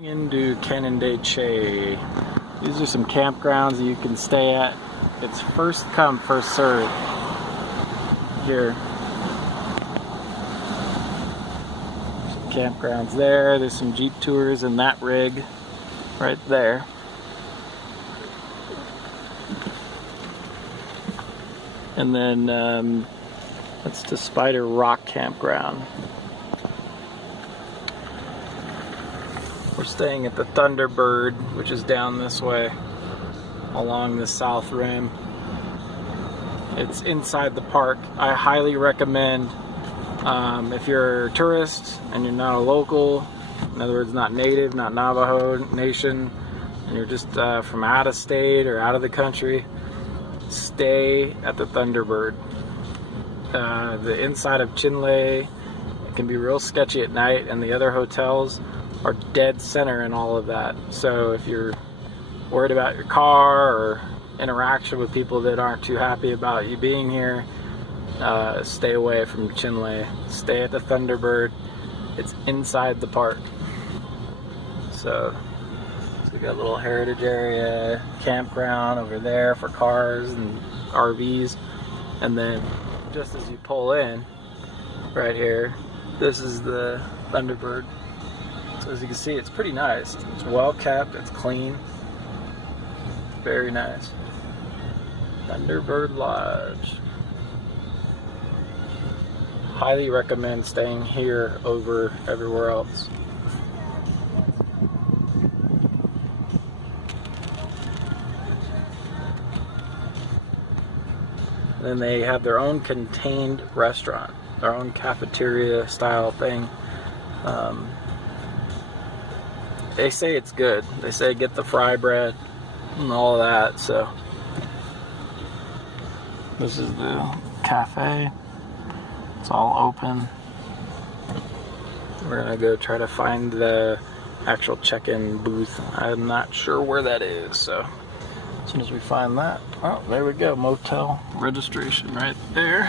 Into Canyon De Chelly. These are some campgrounds that you can stay at. It's first come, first serve. Here. Some campgrounds there. There's some Jeep tours in that rig right there. And then that's the Spider Rock Campground. We're staying at the Thunderbird, which is down this way along the south rim. It's inside the park. I highly recommend if you're a tourist and you're not a local, in other words not native, not Navajo Nation, and you're just from out of state or out of the country, stay at the Thunderbird. The inside of Chinle, it can be real sketchy at night, and the other hotels are dead center in all of that. So if you're worried about your car or interaction with people that aren't too happy about you being here, stay away from Chinle. Stay at the Thunderbird. It's inside the park. So we got a little heritage area, campground over there for cars and RVs. And then just as you pull in, right here, this is the Thunderbird. So as you can see, it's pretty nice. It's well kept, it's clean. Very nice. Thunderbird Lodge. Highly recommend staying here over everywhere else. Then they have their own contained restaurant, their own cafeteria style thing. They say it's good. They say get the fry bread and all of that. So this is the cafe. It's all open. We're gonna go try to find the actual check-in booth. I'm not sure where that is, so as soon as we find that, oh, there we go, motel registration right there.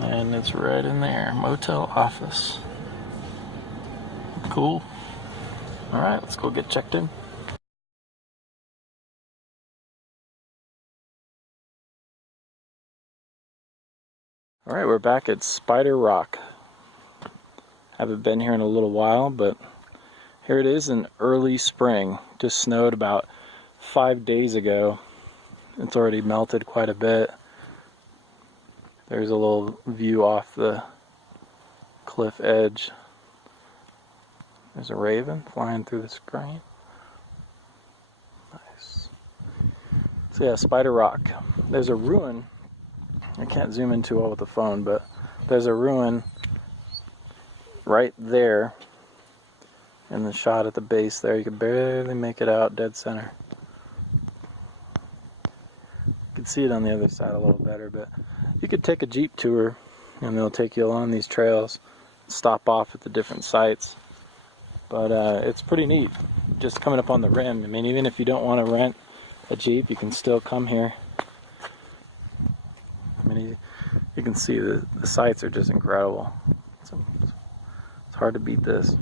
And it's right in there, motel office. Cool. All right, let's go get checked in. All right, we're back at Spider Rock. Haven't been here in a little while, but here it is in early spring. Just snowed about 5 days ago. It's already melted quite a bit. There's a little view off the cliff edge. There's a raven flying through the screen. Nice. So yeah, Spider Rock. There's a ruin. I can't zoom in too well with the phone, but there's a ruin right there in the shot at the base there. You can barely make it out dead center. You can see it on the other side a little better, but you could take a Jeep tour and they'll take you along these trails, stop off at the different sites. But it's pretty neat, just coming up on the rim. I mean, even if you don't want to rent a Jeep, you can still come here. I mean, you can see the sights are just incredible. It's hard to beat this.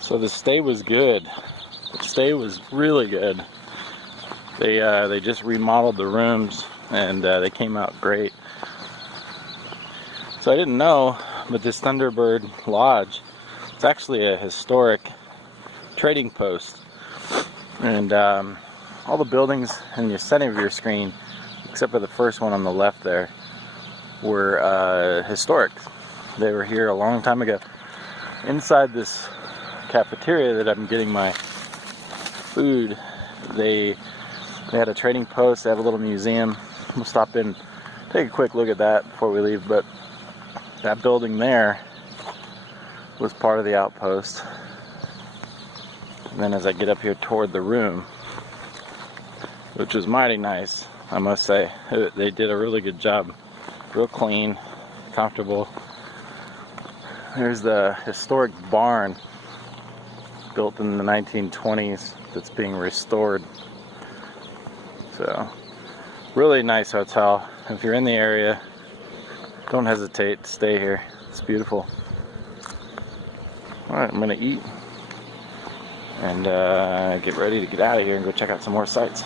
So the stay was good. The stay was really good. They just remodeled the rooms and they came out great. So I didn't know, but this Thunderbird Lodge, it's actually a historic trading post, and all the buildings in the center of your screen, except for the first one on the left there, were historic. They were here a long time ago. Inside this cafeteria that I'm getting my food, they had a trading post. They have a little museum. We'll stop in, take a quick look at that before we leave. But that building there was part of the outpost. And then as I get up here toward the room, which was mighty nice, I must say, they did a really good job. Real clean, comfortable. There's the historic barn built in the 1920s that's being restored. So, really nice hotel. If you're in the area, don't hesitate to stay here. It's beautiful. Alright, I'm gonna eat and get ready to get out of here and go check out some more sites.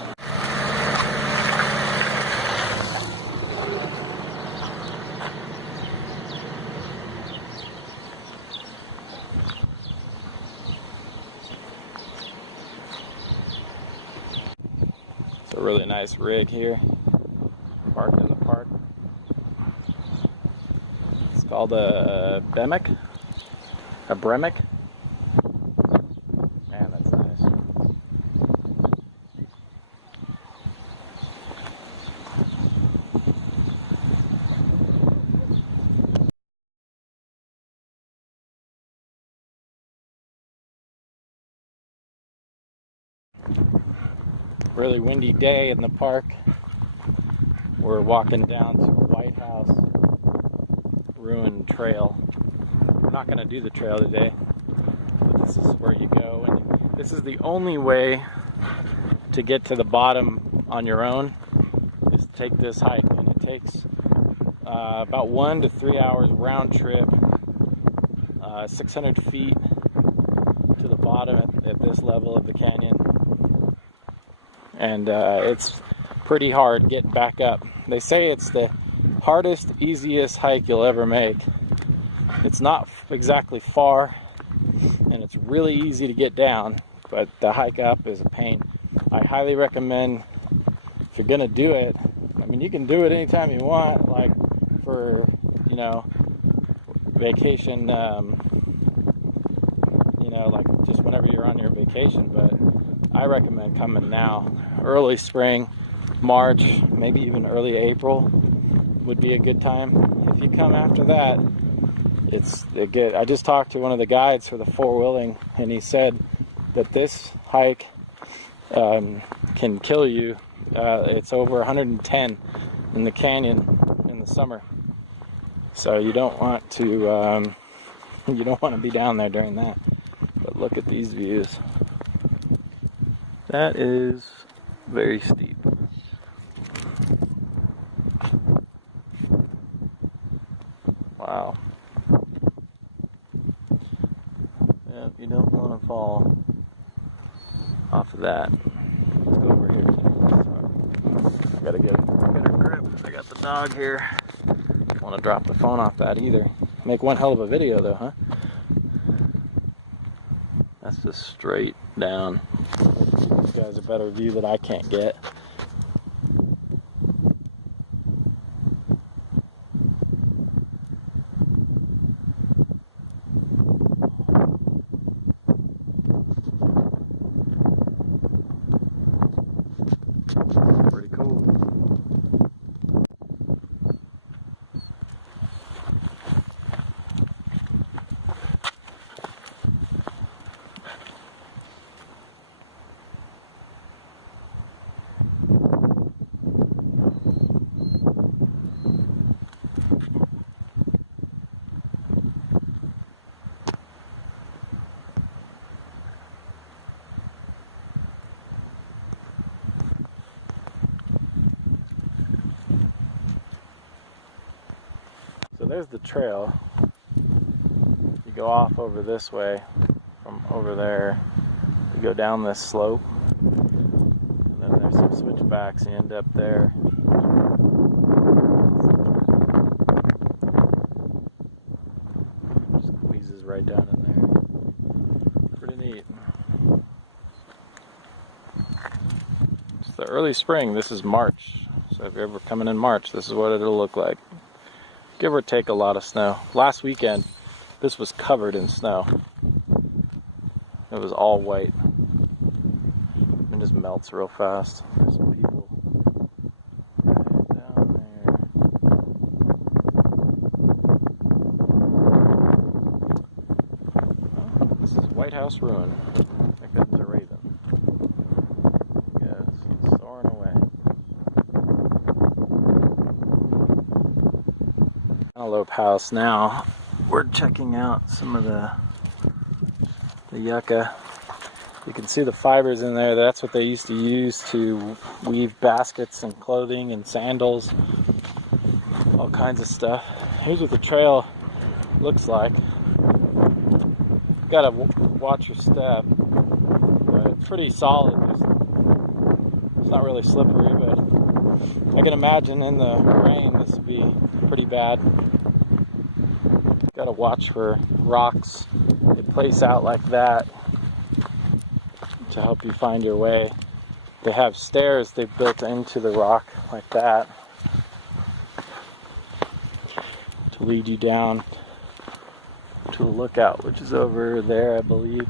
It's a really nice rig here, parked in the park. It's called a Bremic. Man, that's nice. Really windy day in the park. We're walking down to White House Ruin Trail. We're not going to do the trail today, but this is where you go, and this is the only way to get to the bottom on your own, is to take this hike, and it takes about 1 to 3 hours round trip, 600 feet to the bottom at this level of the canyon. And it's pretty hard getting back up. They say it's the hardest, easiest hike you'll ever make. It's not exactly far, and it's really easy to get down, but the hike up is a pain. I highly recommend, if you're gonna do it, I mean, you can do it anytime you want, like for, you know, vacation, you know, like just whenever you're on your vacation, but I recommend coming now. Early spring, March, maybe even early April would be a good time. If you come after that, it's good. I just talked to one of the guides for the four-wheeling, and he said that this hike can kill you. It's over 110 in the canyon in the summer, so you don't want to be down there during that. But look at these views. That is very steep. Wow. Yeah, you don't want to fall off of that. Let's go over here. I gotta get a better grip. I got the dog here. Don't want to drop the phone off that either. Make one hell of a video though, huh? That's just straight down. This guy's a better view that I can't get. Pretty cool. So there's the trail. You go off over this way, from over there. You go down this slope, and then there's some switchbacks, and you end up there. right down in there. Pretty neat. It's the early spring. This is March. So if you're ever coming in March, this is what it'll look like. Give or take a lot of snow. Last weekend, this was covered in snow. It was all white. It just melts real fast. There's some people right down there. Oh, this is White House ruin. I think that's a raven. Yes, he's soaring away. Antelope house now. We're checking out some of the yucca. You can see the fibers in there. That's what they used to use to weave baskets and clothing and sandals, all kinds of stuff. Here's what the trail looks like. Gotta watch your step, but it's pretty solid. It's not really slippery, but I can imagine in the rain this would be pretty bad. Gotta watch for rocks. They place out like that to help you find your way. They have stairs they built into the rock like that to lead you down to the lookout, which is over there, I believe.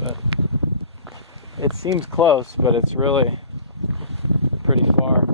But it seems close, but it's really pretty far.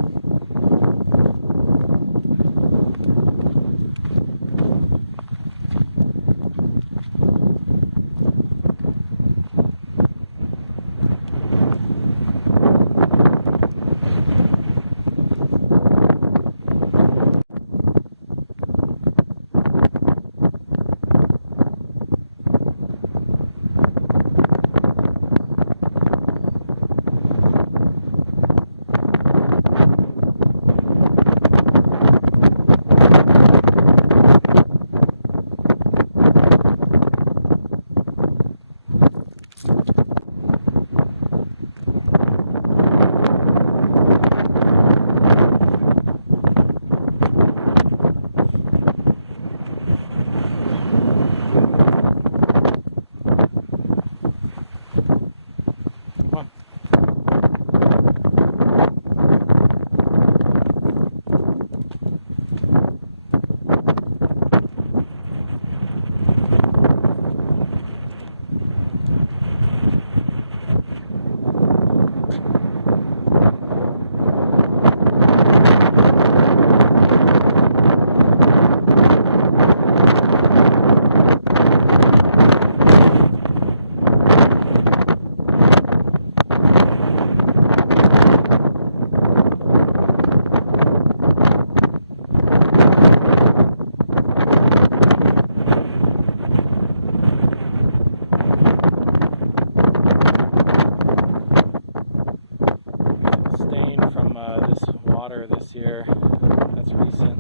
This year, that's recent.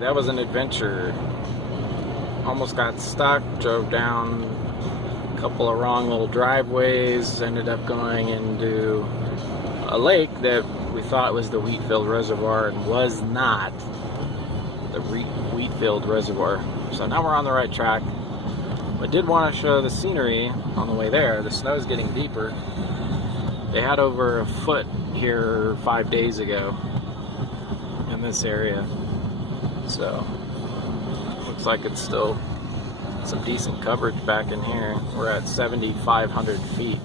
That was an adventure. Almost got stuck, drove down couple of wrong little driveways, ended up going into a lake that we thought was the Wheatfield Reservoir and was not the Wheatfield Reservoir. So now we're on the right track. I did want to show the scenery on the way there. The snow's getting deeper. They had over a foot here 5 days ago in this area. So looks like it's still some decent coverage back in here. We're at 7,500 feet.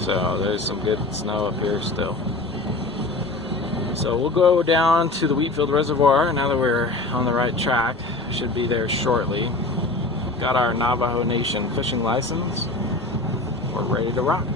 So there's some good snow up here still. So we'll go down to the Wheatfield Reservoir now that we're on the right track. Should be there shortly. Got our Navajo Nation fishing license. We're ready to rock.